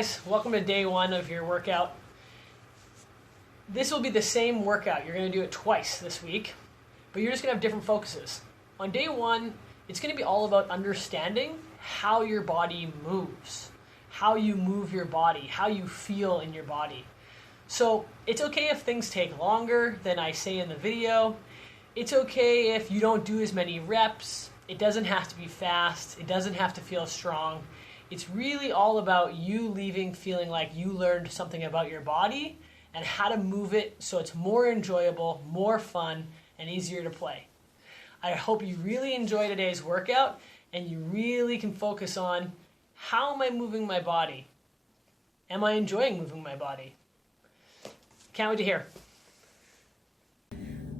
guys, welcome to day one of your workout. This will be the same workout. You're going to do it twice this week, but you're just going to have different focuses. On day one, it's going to be all about understanding how your body moves, how you move your body, how you feel in your body. So it's okay if things take longer than I say in the video. It's okay if you don't do as many reps. It doesn't have to be fast. It doesn't have to feel strong. It's really all about you leaving feeling like you learned something about your body and how to move it so it's more enjoyable, more fun, and easier to play. I hope you really enjoy today's workout and you really can focus on how am I moving my body? Am I enjoying moving my body? Can't wait to hear.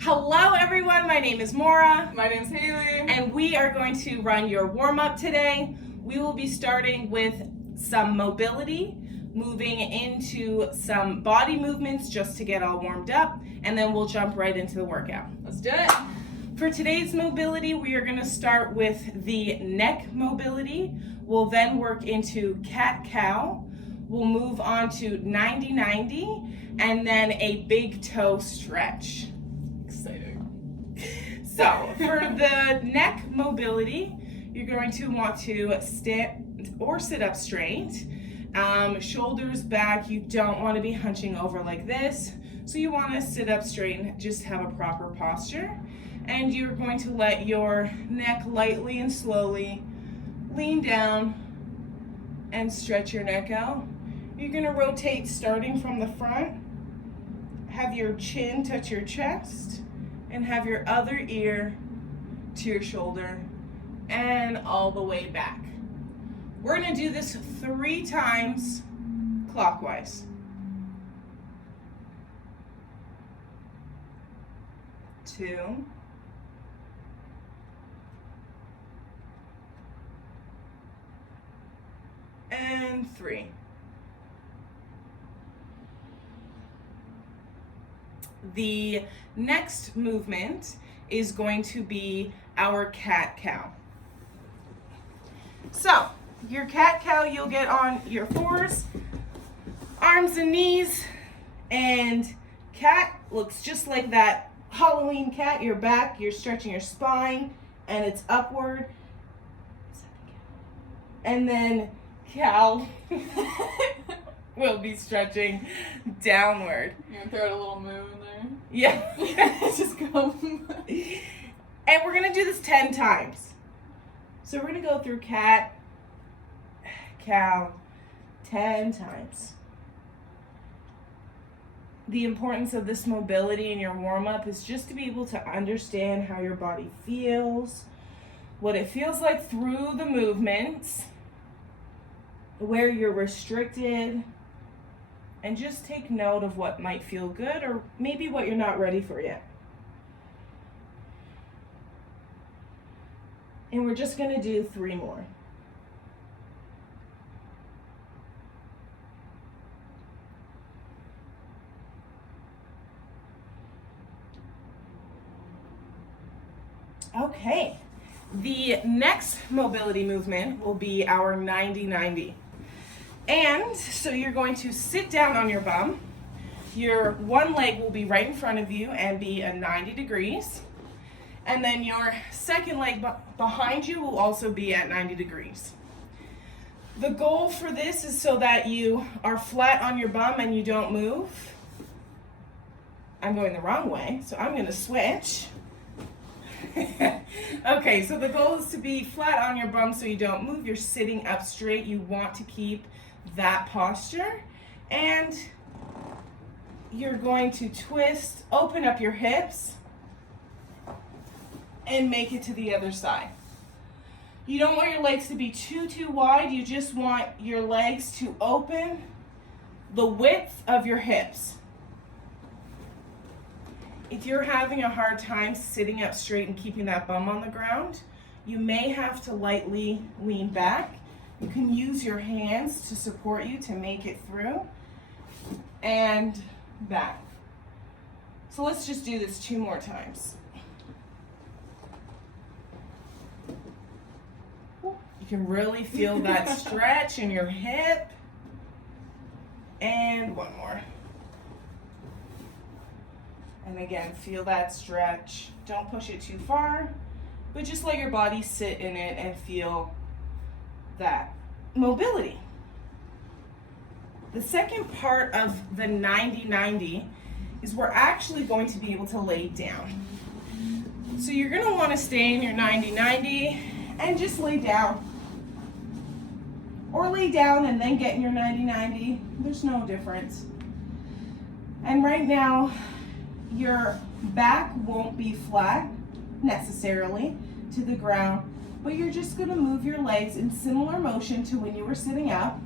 Hello everyone, my name is Maura. My name's Haley. And we are going to run your warm-up today. We will be starting with some mobility, moving into some body movements just to get all warmed up, and then we'll jump right into the workout. Let's do it. For today's mobility, we are going to start with the neck mobility. We'll then work into cat-cow. We'll move on to 90-90, and then a big toe stretch. Exciting. So for the neck mobility, you're going to want to stand or sit up straight. Shoulders back. You don't want to be hunching over like this. So you want to sit up straight and just have a proper posture. And you're going to let your neck lightly and slowly lean down and stretch your neck out. You're going to rotate starting from the front. Have your chin touch your chest and have your other ear to your shoulder and all the way back. We're going to do this 3 times clockwise. 2, and 3. The next movement is going to be our cat-cow. So, your cat-cow, you'll get on your 4s, arms and knees, and cat looks just like that Halloween cat. Your back, you're stretching your spine, and it's upward. And then cow will be stretching downward. You're gonna throw out a little moo in there? Yeah. Just go. And we're gonna do this 10 times. So we're gonna go through cat, cow, 10 times. The importance of this mobility in your warm-up is just to be able to understand how your body feels, what it feels like through the movements, where you're restricted, and just take note of what might feel good or maybe what you're not ready for yet. And we're just going to do 3 more. Okay, the next mobility movement will be our 90-90. And so you're going to sit down on your bum. Your one leg will be right in front of you and be at 90 degrees. And then your second leg behind you will also be at 90 degrees. The goal for this is so that you are flat on your bum and you don't move. I'm going the wrong way, so I'm going to switch. Okay, so the goal is to be flat on your bum so you don't move. You're sitting up straight. You want to keep that posture. And you're going to twist, open up your hips, and make it to the other side. You don't want your legs to be too wide. You just want your legs to open the width of your hips. If you're having a hard time sitting up straight and keeping that bum on the ground, you may have to lightly lean back. You can use your hands to support you to make it through. And back. So let's just do this 2 more times. You can really feel that stretch in your hip. And one more. And again, feel that stretch. Don't push it too far, but just let your body sit in it and feel that mobility. The second part of the 90-90 is we're actually going to be able to lay down. So you're going to want to stay in your 90-90 and just lay down. Or lay down and then get in your 90-90. There's no difference. And right now, your back won't be flat necessarily to the ground, but you're just going to move your legs in similar motion to when you were sitting up.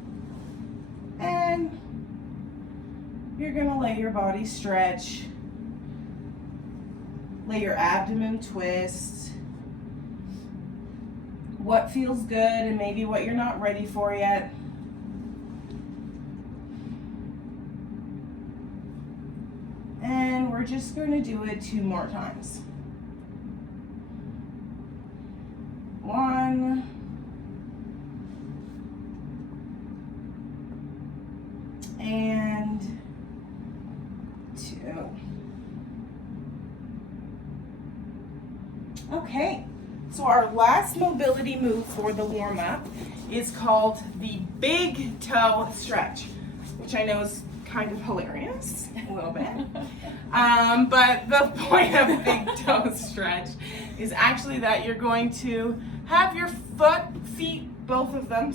And you're going to let your body stretch. Let your abdomen twist. What feels good and maybe what you're not ready for yet. And we're just going to do it 2 more times. 1. And 2. Okay, so our last mobility move for the warm-up is called the big toe stretch, which I know is kind of hilarious, a little bit. But the point of big toe stretch is actually that you're going to have your feet, both of them,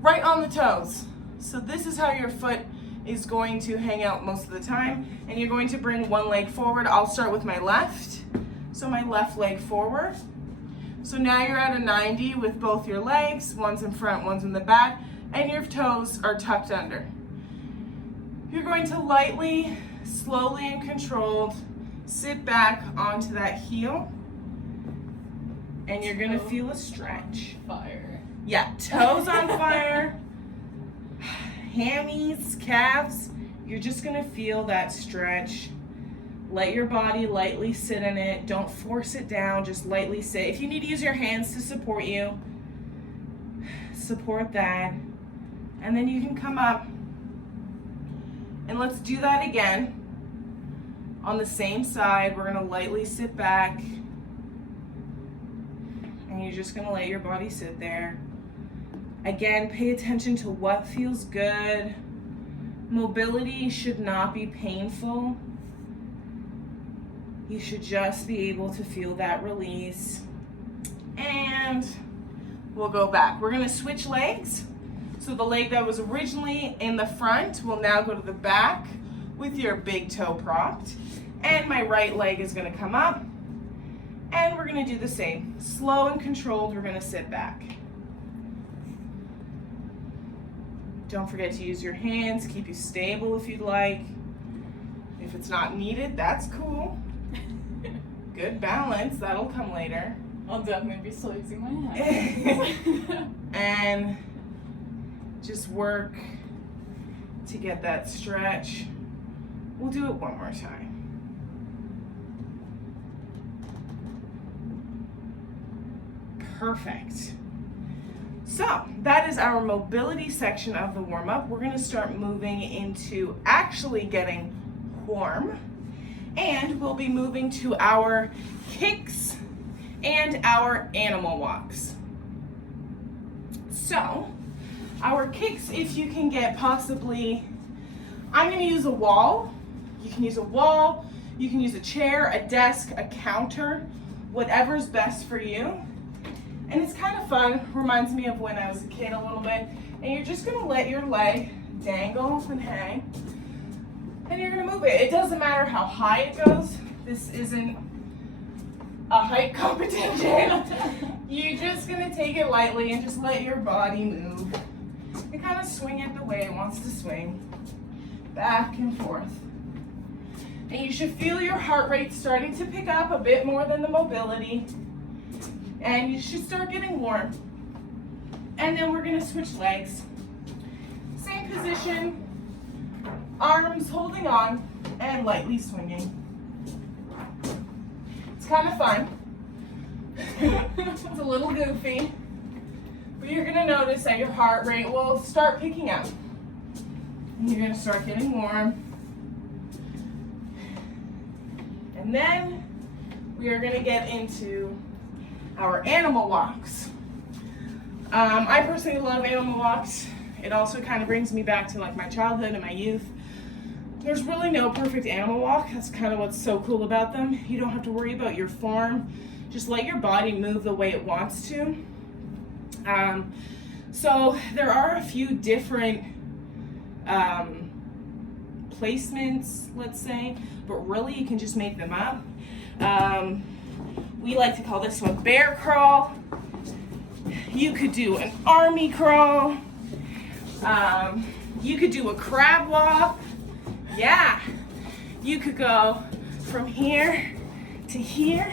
right on the toes. So this is how your foot is going to hang out most of the time, and you're going to bring one leg forward. I'll start with my left. So my left leg forward. So now you're at a 90 with both your legs, one's in front, one's in the back, and your toes are tucked under. You're going to lightly, slowly and controlled sit back onto that heel, and you're gonna feel a stretch. Fire. Yeah, toes on fire, hammies, calves, you're just gonna feel that stretch. Let your body lightly sit in it. Don't force it down, just lightly sit. If you need to use your hands to support you, support that. And then you can come up. And let's do that again. On the same side, we're gonna lightly sit back. And you're just gonna let your body sit there. Again, pay attention to what feels good. Mobility should not be painful. You should just be able to feel that release. And we'll go back. We're gonna switch legs. So the leg that was originally in the front will now go to the back with your big toe propped. And my right leg is gonna come up. And we're gonna do the same. Slow and controlled, we're gonna sit back. Don't forget to use your hands, keep you stable if you'd like. If it's not needed, that's cool. Good balance, that'll come later. I'll definitely be still using my hands. And just work to get that stretch. We'll do it one more time. Perfect. So that is our mobility section of the warm-up. We're gonna start moving into actually getting warm. And we'll be moving to our kicks and our animal walks. So, our kicks, if you can get possibly, I'm gonna use a wall. You can use a wall, you can use a chair, a desk, a counter, whatever's best for you. And it's kind of fun, reminds me of when I was a kid a little bit. And you're just gonna let your leg dangle and hang. And you're gonna move it. It doesn't matter how high it goes. This isn't a height competition. You're just gonna take it lightly and just let your body move. And kind of swing it the way it wants to swing. Back and forth. And you should feel your heart rate starting to pick up a bit more than the mobility. And you should start getting warm. And then we're gonna switch legs. Same position. Arms holding on and lightly swinging. It's kind of fun. It's a little goofy, but you're gonna notice that your heart rate will start picking up. And you're gonna start getting warm. And then we are gonna get into our animal walks. I personally love animal walks. It also kind of brings me back to like my childhood and my youth. There's really no perfect animal walk. That's kind of what's so cool about them. You don't have to worry about your form. Just let your body move the way it wants to. So there are a few different placements, let's say, but really you can just make them up. We like to call this one bear crawl. You could do an army crawl. You could do a crab walk. Yeah. You could go from here to here.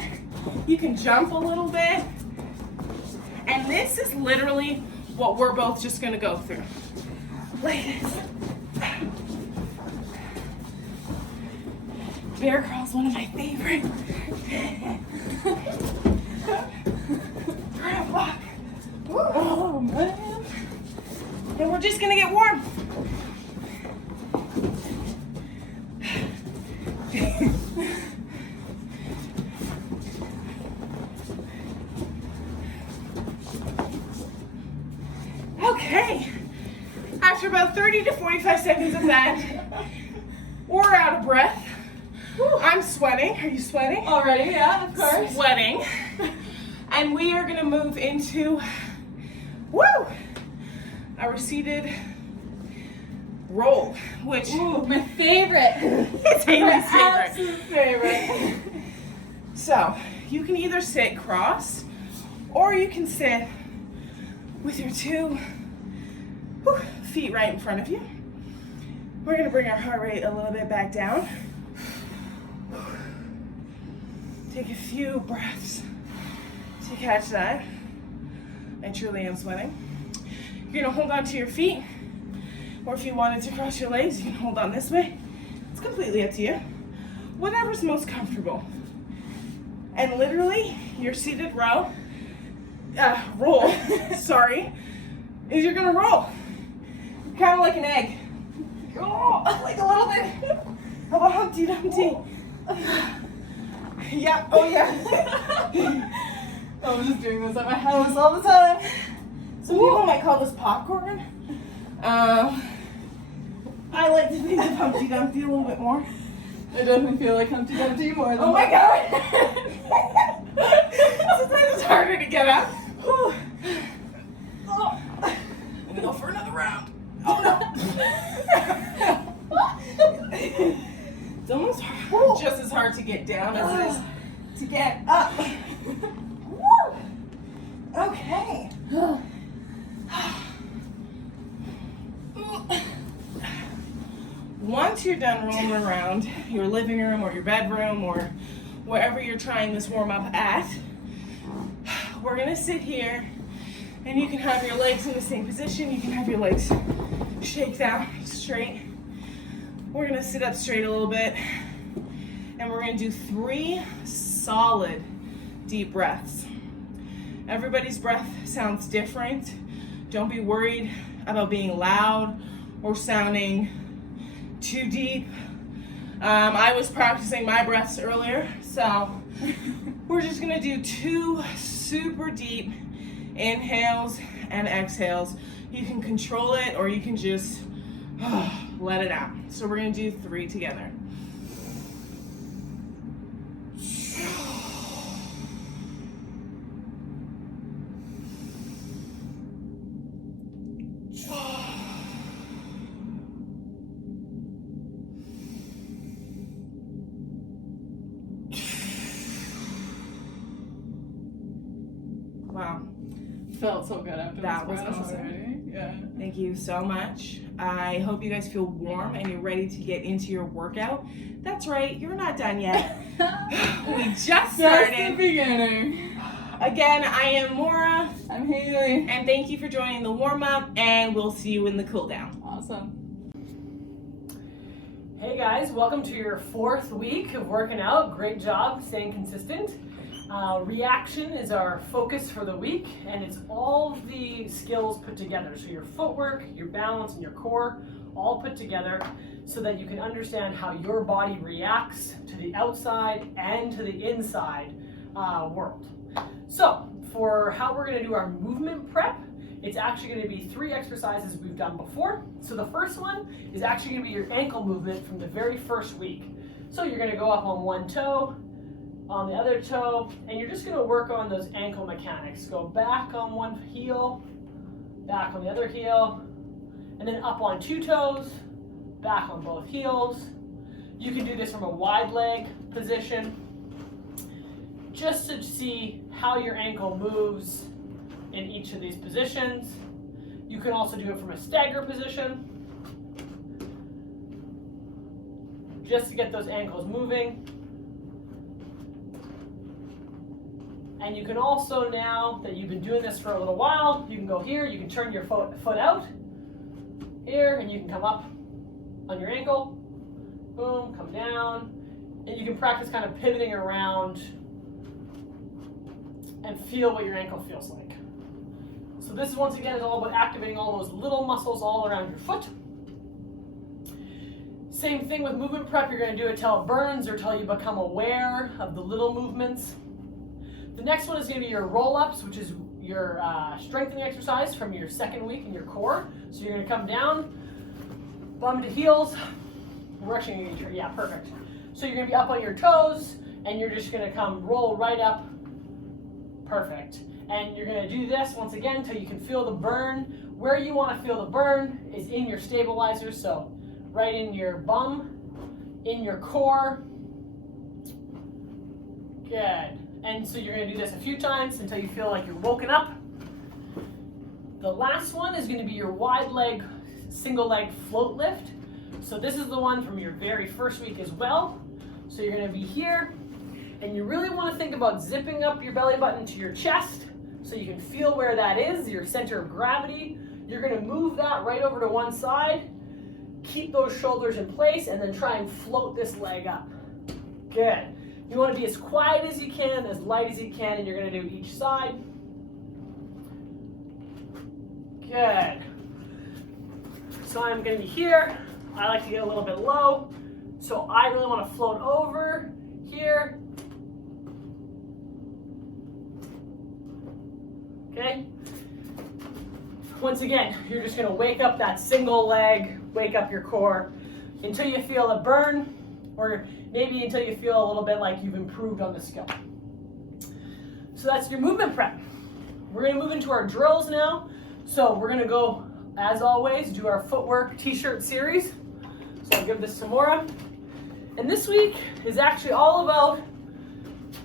You can jump a little bit. And this is literally what we're both just gonna go through. Like this. Bear crawl's one of my favorite. Crab walk. Oh man. And we're just gonna get warm. Okay. After about 30 to 45 seconds of that, we're out of breath. I'm sweating. Are you sweating? Already, yeah, of course. Sweating. And we are gonna move into, our seated roll, which My favorite. is Haley's favorite. Absolute favorite. So, you can either sit cross, or you can sit with your two feet right in front of you. We're gonna bring our heart rate a little bit back down. Take a few breaths to catch that. I truly am sweating. You're gonna hold on to your feet, or if you wanted to cross your legs, you can hold on this way. It's completely up to you. Whatever's most comfortable. And literally, your seated roll, sorry, is you're gonna roll. Kind of like an egg. Oh, like a little bit of a Humpty Dumpty. Yeah, oh yeah. I'm just doing this at my house all the time. Some people might call this popcorn. I like to think of Humpty Dumpty a little bit more. I definitely feel like Humpty Dumpty more than Oh my god! Sometimes it's harder to get up. Oh. Let me go for another round. Oh no! It's almost just as hard to get down as it is to get up. Woo! Okay. Once you're done rolling around your living room or your bedroom or wherever you're trying this warm up at, we're gonna sit here and you can have your legs in the same position. You can have your legs shake down straight. We're gonna sit up straight a little bit and we're gonna do 3 solid deep breaths. Everybody's breath sounds different. Don't be worried about being loud or sounding too deep. I was practicing my breaths earlier, so we're just gonna do 2 super deep inhales and exhales. You can control it or you can just let it out. So we're gonna do 3 together. Wow. Felt so good after That this was breath awesome. already. Yeah. Thank you so much. I hope you guys feel warm and you're ready to get into your workout. That's right, you're not done yet. We just started. That's the beginning. Again, I am Maura, I'm Haley. and thank you for joining the warm-up, and we'll see you in the cool-down. Awesome. Hey guys, welcome to your 4th week of working out. Great job staying consistent. Reaction is our focus for the week, and it's all the skills put together. So your footwork, your balance, and your core all put together so that you can understand how your body reacts to the outside and to the inside world. So for how we're going to do our movement prep, it's actually going to be 3 exercises we've done before. So the first one is actually going to be your ankle movement from the very first week. So you're going to go up on one toe, on the other toe, and you're just going to work on those ankle mechanics. Go back on one heel, back on the other heel, and then up on 2 toes, back on both heels. You can do this from a wide leg position, just to see how your ankle moves in each of these positions. You can also do it from a stagger position, just to get those ankles moving. And you can also, now that you've been doing this for a little while, you can go here, you can turn your foot out here, and you can come up on your ankle, boom, come down, and you can practice kind of pivoting around and feel what your ankle feels like. So this once again is all about activating all those little muscles all around your foot. Same thing with movement prep, you're going to do it till it burns or till you become aware of the little movements. The next one is going to be your roll-ups, which is your strengthening exercise from your second week in your core. So you're going to come down, bum to heels. We're actually going to get yeah, perfect. So you're going to be up on your toes, and you're just going to come roll right up. Perfect. And you're going to do this once again until you can feel the burn. Where you want to feel the burn is in your stabilizers, so right in your bum, in your core. Good. And so you're going to do this a few times until you feel like you're woken up. The last one is going to be your wide leg, single leg float lift. So this is the one from your very first week as well. So you're going to be here, and you really want to think about zipping up your belly button to your chest so you can feel where that is, your center of gravity. You're going to move that right over to one side, keep those shoulders in place, and then try and float this leg up. Good. You want to be as quiet as you can, as light as you can, and you're going to do each side. Good. So I'm going to be here. I like to get a little bit low. So I really want to float over here. Okay. Once again, you're just going to wake up that single leg, wake up your core until you feel a burn, or maybe until you feel a little bit like you've improved on the skill. So that's your movement prep. We're going to move into our drills now. So we're going to go, as always, do our footwork t-shirt series. So I'll give this to Maura. And this week is actually all about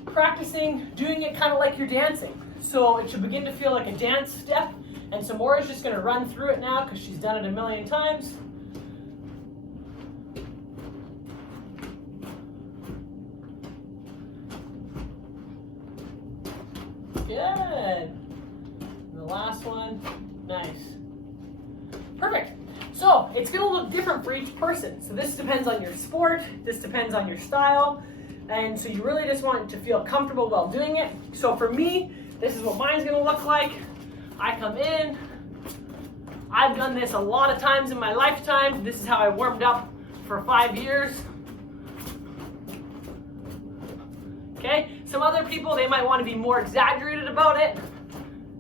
practicing doing it kind of like you're dancing. So it should begin to feel like a dance step. And so Maura's just going to run through it now because she's done it a million times. Good. And the last one. Nice. Perfect. So it's going to look different for each person. So this depends on your sport. This depends on your style. And so you really just want to feel comfortable while doing it. So for me, this is what mine's going to look like. I come in. I've done this a lot of times in my lifetime. This is how I warmed up for 5 years. Okay, some other people, they might want to be more exaggerated about it,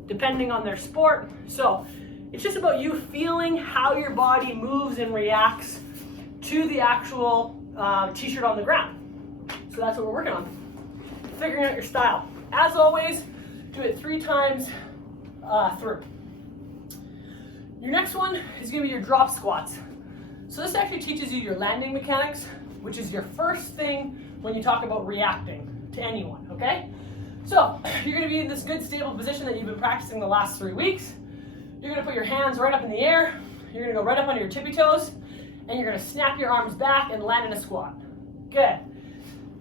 depending on their sport. So it's just about you feeling how your body moves and reacts to the actual t-shirt on the ground. So that's what we're working on. Figuring out your style. As always, do it 3 times through. Your next one is going to be your drop squats. So this actually teaches you your landing mechanics, which is your first thing when you talk about reacting to anyone, okay? So you're going to be in this good stable position that you've been practicing the last 3 weeks. You're going to put your hands right up in the air. You're going to go right up onto your tippy toes, and you're going to snap your arms back and land in a squat. Good.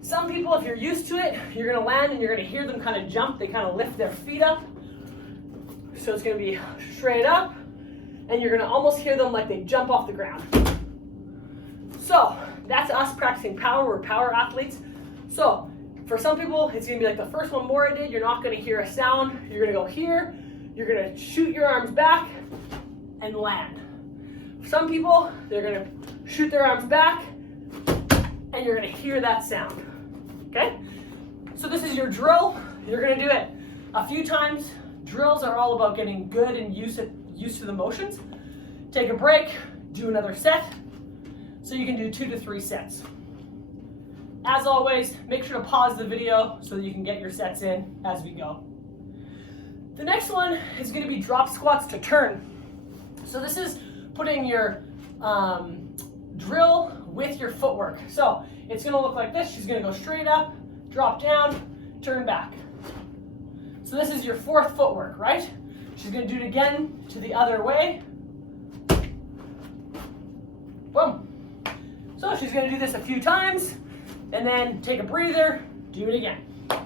Some people, if you're used to it, you're going to land and you're going to hear them kind of jump. They kind of lift their feet up. So it's going to be straight up, and you're going to almost hear them like they jump off the ground. So that's us practicing power. We're power athletes. So for some people, it's going to be like the first one Maura did. You're not going to hear a sound. You're going to go here. You're going to shoot your arms back and land. Some people, they're gonna shoot their arms back and you're gonna hear that sound, okay? So this is your drill. You're gonna do it a few times. Drills are all about getting good and used to the motions. Take a break, do another set. So you can do 2 to 3 sets. As always, make sure to pause the video so that you can get your sets in as we go. The next one is going to be drop squats to turn. So this is putting your drill with your footwork. So it's going to look like this. She's going to go straight up, drop down, turn back. So this is your 4th footwork, right? She's going to do it again to the other way. Boom. So she's going to do this a few times and then take a breather, do it again. I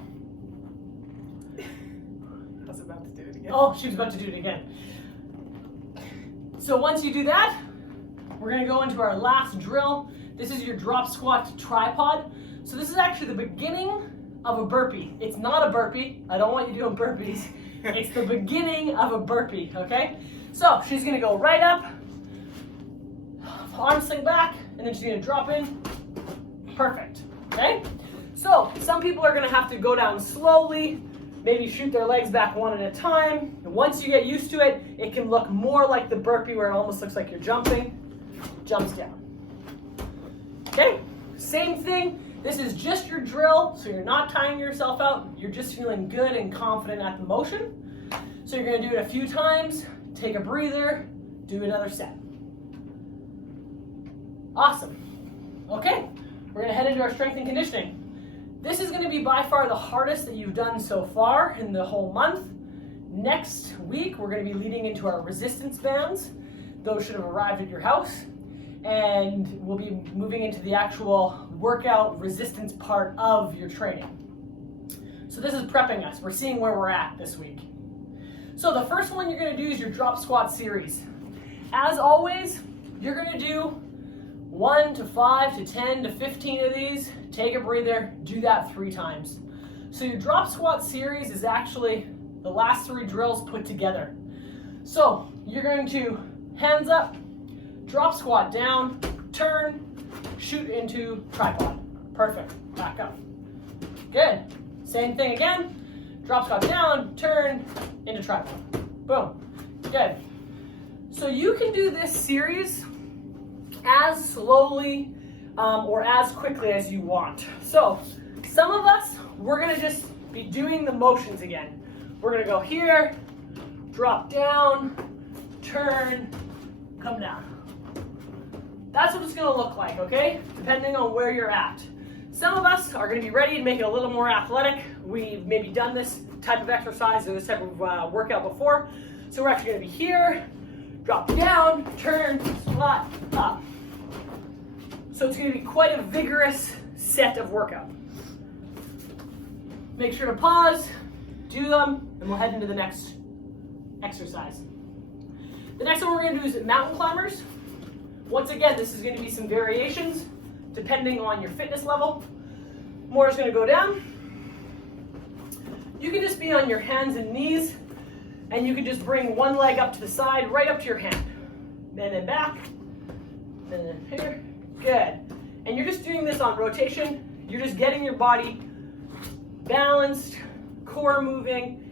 was about to do it again. Oh, she was about to do it again. So once you do that, we're going to go into our last drill. This is your drop squat tripod. So this is actually the beginning of a burpee. It's not a burpee. I don't want you doing burpees. It's the beginning of a burpee, okay? So she's going to go right up, arm sling back, and then she's going to drop in. Perfect, okay? So some people are going to have to go down slowly, maybe shoot their legs back one at a time. And once you get used to it, it can look more like the burpee where it almost looks like you're jumping. Jumps down. Okay, same thing. This is just your drill, so you're not tiring yourself out. You're just feeling good and confident at the motion. So you're going to do it a few times, take a breather, do another set. Awesome. Okay, we're going to head into our strength and conditioning. This is going to be by far the hardest that you've done so far in the whole month. Next week, we're going to be leading into our resistance bands. Those should have arrived at your house. And we'll be moving into the actual workout resistance part of your training. So this is prepping us. We're seeing where we're at this week. So the first one you're going to do is your drop squat series. As always, you're going to do 1 to 5 to 10 to 15 of these. Take a breather, do that 3 times. So your drop squat series is actually the last 3 drills put together. So you're going to hands up, drop squat down, turn, shoot into tripod. Perfect. Back up. Good. Same thing again. Drop squat down, turn, into tripod. Boom. Good. So you can do this series as slowly or as quickly as you want. So some of us, we're going to just be doing the motions again. We're going to go here, drop down, turn, come down. That's what it's going to look like, okay? Depending on where you're at. Some of us are going to be ready to make it a little more athletic. We've maybe done this type of exercise or this type of workout before. So we're actually going to be here, drop down, turn, squat, up. So it's going to be quite a vigorous set of workout. Make sure to pause, do them, and we'll head into the next exercise. The next one we're going to do is mountain climbers. Once again, this is going to be some variations depending on your fitness level. More is going to go down. You can just be on your hands and knees, and you can just bring one leg up to the side, right up to your hand. And then back, and then here. Good. And you're just doing this on rotation. You're just getting your body balanced, core moving.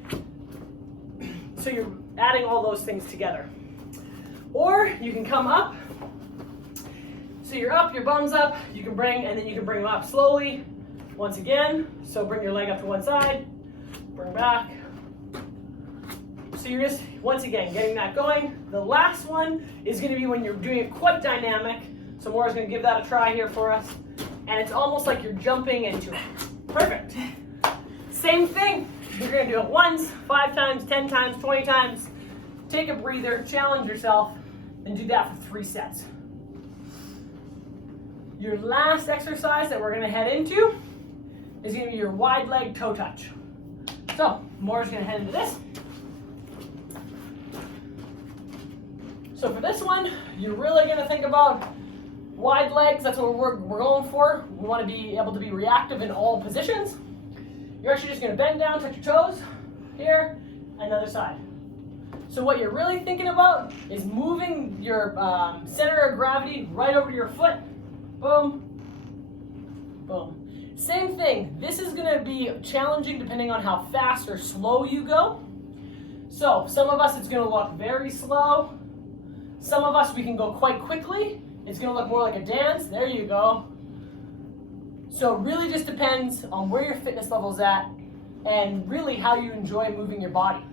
So you're adding all those things together. Or you can come up. So you're up, your bum's up, you can bring, and then you can bring them up slowly, once again. So bring your leg up to one side, bring back. So you're just, once again, getting that going. The last one is going to be when you're doing it quite dynamic. So Maura's going to give that a try here for us. And it's almost like you're jumping into it. Perfect. Same thing. You're going to do it once, 5 times, 10 times, 20 times. Take a breather, challenge yourself, and do that for 3 sets. Your last exercise that we're going to head into is going to be your wide leg toe touch. So, Maura's going to head into this. So for this one, you're really going to think about wide legs. That's what we're going for. We want to be able to be reactive in all positions. You're actually just going to bend down, touch your toes, here, another side. So what you're really thinking about is moving your center of gravity right over to your foot. Boom, boom. Same thing. This is going to be challenging depending on how fast or slow you go. So some of us it's going to look very slow. Some of us we can go quite quickly. It's going to look more like a dance. There you go. So it really just depends on where your fitness level's at and really how you enjoy moving your body.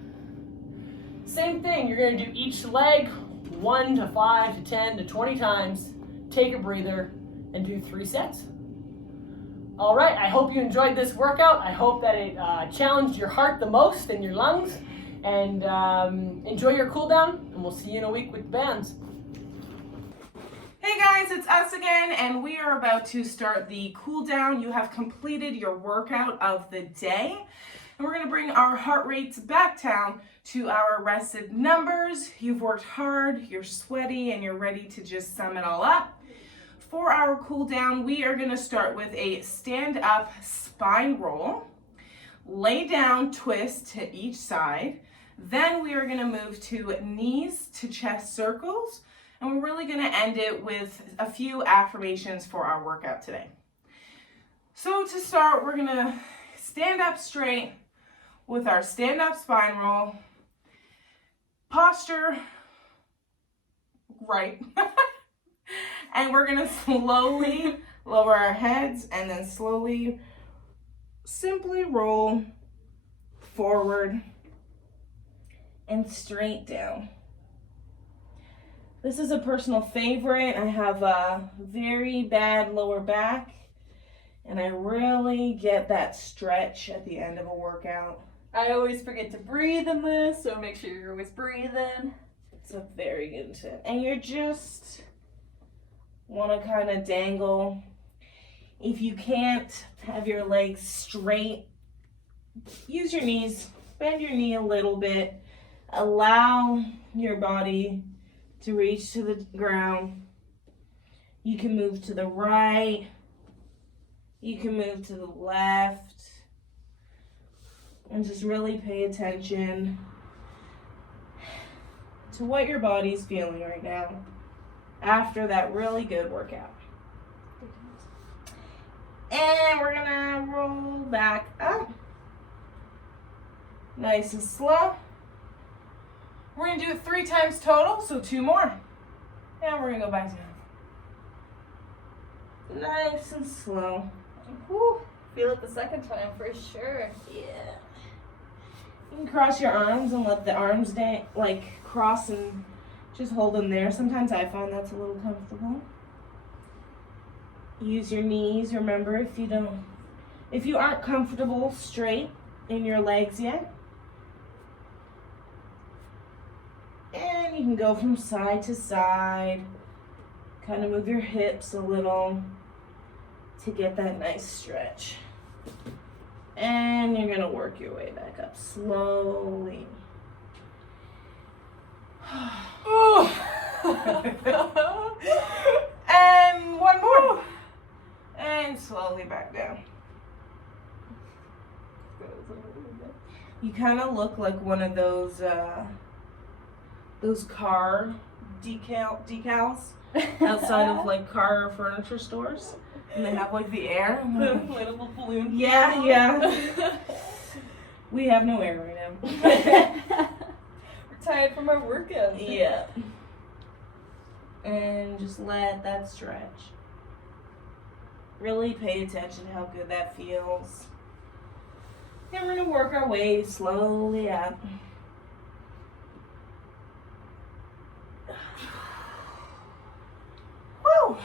Same thing, you're going to do each leg 1 to 5 to 10 to 20 times. Take a breather and do 3 sets. All right, I hope you enjoyed this workout. I hope that it challenged your heart the most and your lungs. And enjoy your cool down, and we'll see you in a week with bands. Hey guys, it's us again, and we are about to start the cool down. You have completed your workout of the day, and we're going to bring our heart rates back down to our rested numbers. You've worked hard, you're sweaty, and you're ready to just sum it all up. For our cool down, we are going to start with a stand up spine roll, lay down twist to each side. Then we are going to move to knees to chest circles, and we're really going to end it with a few affirmations for our workout today. So to start, we're going to stand up straight with our stand up spine roll, posture right, and we're going to slowly lower our heads and then slowly, simply roll forward and straight down. This is a personal favorite. I have a very bad lower back, and I really get that stretch at the end of a workout. I always forget to breathe in this, so make sure you're always breathing. It's a very good tip. And you just want to kind of dangle. If you can't have your legs straight, use your knees. Bend your knee a little bit. Allow your body to reach to the ground. You can move to the right. You can move to the left. And just really pay attention to what your body's feeling right now after that really good workout. And we're gonna roll back up. Nice and slow. We're going to do it 3 times total, so 2 more. And we're going to go back down. Nice and slow. Whew, feel it the second time for sure. Yeah. You can cross your arms and let the arms cross and just hold them there. Sometimes I find that's a little comfortable. Use your knees. Remember, if you aren't comfortable straight in your legs yet, and you can go from side to side, kind of move your hips a little to get that nice stretch. And you're gonna work your way back up slowly. And 1 more. And slowly back down. You kind of look like one of those car decals outside of like car or furniture stores, and they have like the air. The inflatable balloon. Yeah. We have no air right now. We're tired from our workout. Yeah. And just let that stretch. Really pay attention to how good that feels. And we're gonna work our way slowly up. Woo!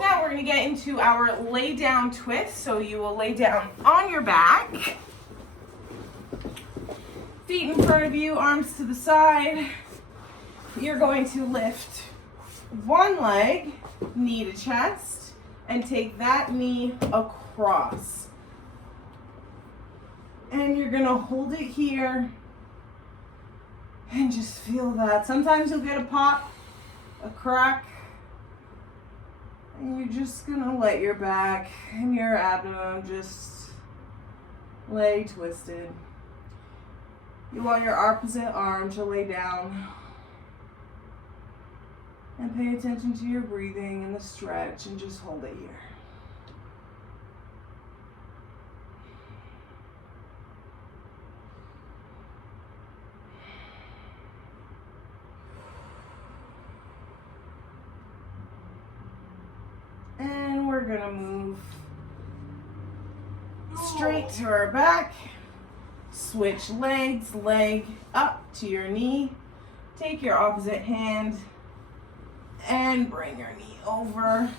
Now we're going to get into our lay down twist. So you will lay down on your back. Feet in front of you, arms to the side. You're going to lift one leg, knee to chest, and take that knee across. And you're going to hold it here and just feel that. Sometimes you'll get a pop, a crack, and you're just gonna let your back and your abdomen just lay twisted. You want your opposite arm to lay down. And pay attention to your breathing and the stretch and just hold it here. And we're gonna move straight to our back. Switch legs, leg up to your knee. Take your opposite hand and bring your knee over.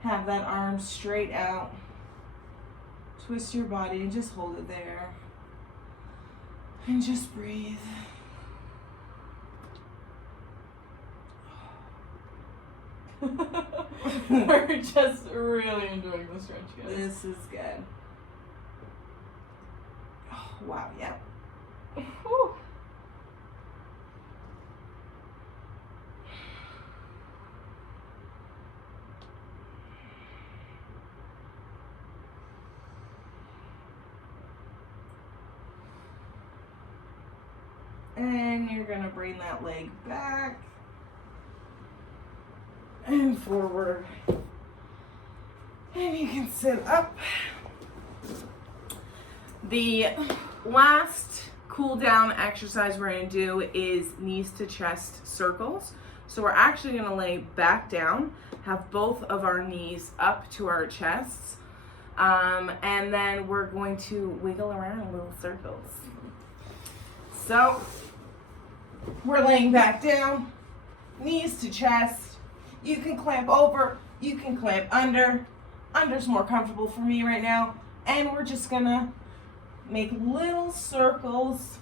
Have that arm straight out. Twist your body and just hold it there. And just breathe. We're just really enjoying the stretch, guys. This is good. Oh, wow, yeah. Whew. And you're gonna bring that leg back and forward. And you can sit up. The last cool down exercise we're gonna do is knees to chest circles. So we're actually gonna lay back down, have both of our knees up to our chests, and then we're going to wiggle around in little circles. So we're laying back down, knees to chest. You can clamp over, you can clamp under. Under's more comfortable for me right now. And we're just gonna make little circles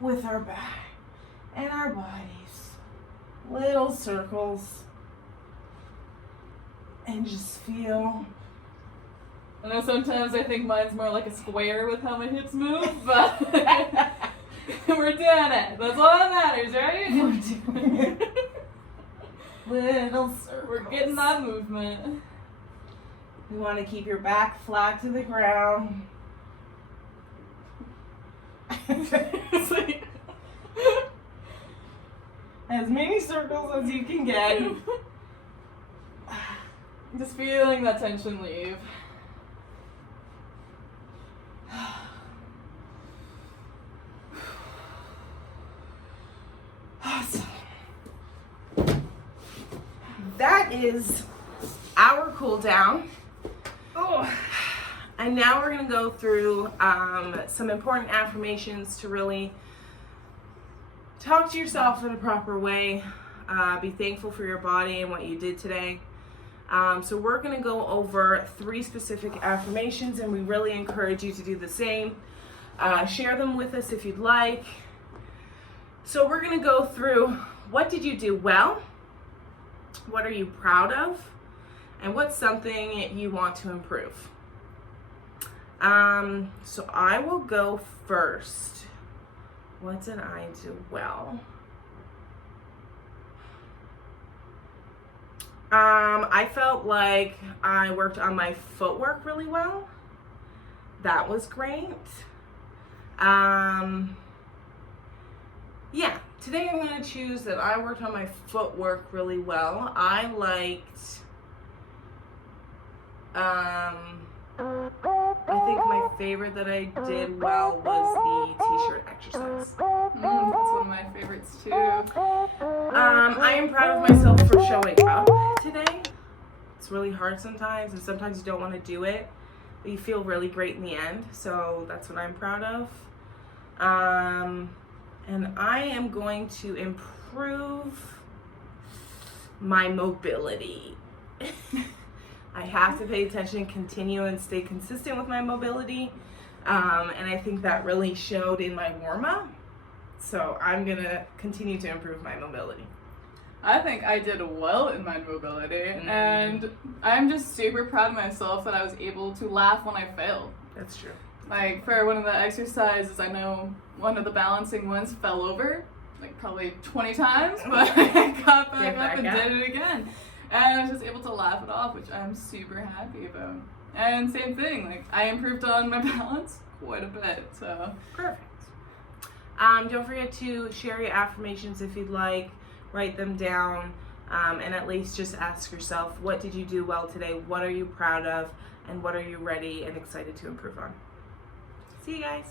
with our back and our bodies. Little circles. And just feel. I know sometimes I think mine's more like a square with how my hips move, but we're doing it. That's all that matters, right? We're doing it. Little circles. We're getting that movement. You want to keep your back flat to the ground. It's like, As many circles as you can get. just feeling that tension leave. Awesome. That is our cool down. Oh. And now we're going to go through some important affirmations to really talk to yourself in a proper way. Be thankful for your body and what you did today. So we're going to go over 3 specific affirmations, and we really encourage you to do the same. Share them with us if you'd like. So we're going to go through, what did you do well? What are you proud of? And what's something you want to improve? So I will go first. What did I do well? I felt like I worked on my footwork really well. That was great. Yeah, today I'm going to choose that I worked on my footwork really well. I liked, I think my favorite that I did well was the t-shirt exercise. That's one of my favorites too. I am proud of myself for showing up today. It's really hard sometimes, and sometimes you don't want to do it, but you feel really great in the end. So that's what I'm proud of. And I am going to improve my mobility. I have to pay attention, continue, and stay consistent with my mobility. And I think that really showed in my warm-up. So I'm going to continue to improve my mobility. I think I did well in my mobility, and I'm just super proud of myself that I was able to laugh when I failed. That's true. Like, for one of the exercises, I know one of the balancing ones fell over, like, probably 20 times, but I got back up and did it again. And I was just able to laugh it off, which I'm super happy about. And same thing, like, I improved on my balance, quite a bit. So perfect. Don't forget to share your affirmations if you'd like. Write them down, and at least just ask yourself, what did you do well today? What are you proud of? And what are you ready and excited to improve on? See you guys.